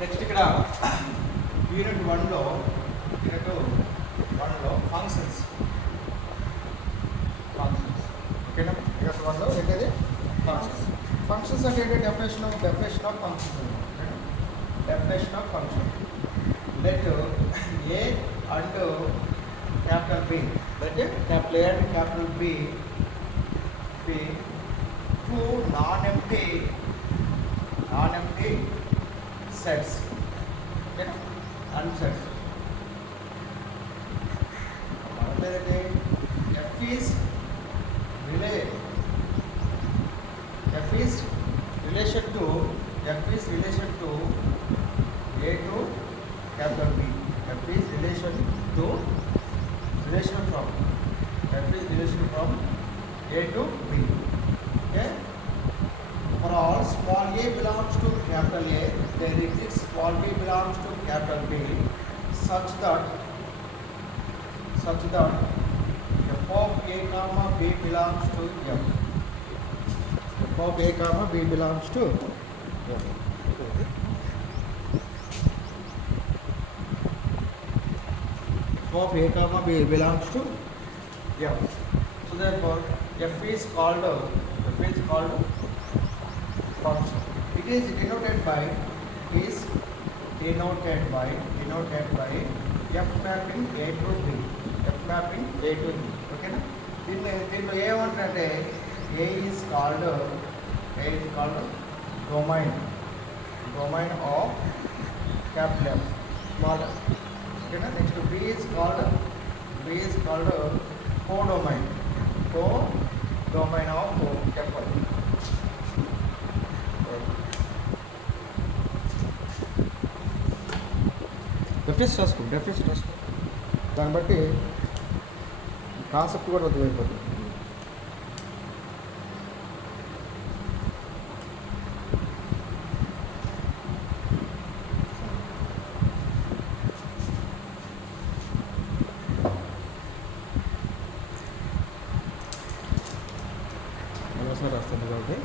నెక్స్ట్ ఇక్కడ యూనిట్ వన్లో ఫంక్షన్స్ ఓకేనా. యూనిట్ వన్లో ఏంటది ఫంక్షన్స్. ఫంక్షన్స్ అంటే ఏంటి? డెఫినేషన్ ఆఫ్ ఫంక్షన్స్ అనమాట. Definition of function. Let A and capital B, let capital A and capital B two nonempty sets, ఓకేనా, అన్సెట్స్. అంటే F is relation to A to capital B. F is relation from A to B. Okay. For all small a belongs to capital A, then it is small b belongs to capital B, such that f of a comma b belongs to f. F of a comma b belongs to f. F of a comma b belongs to f. So therefore f is called function. It is denoted by f mapping A to B. ఓకేనా. దీంట్లో ఏమంటే A is called domain of capital F, small f. ఓకేనా. Next B is called codomain of F. Definition రాసుకో. దాన్ని బట్టి కాన్సెప్ట్ కూడా అర్థమైపోతుంది. రాస్తుంది కాబట్టి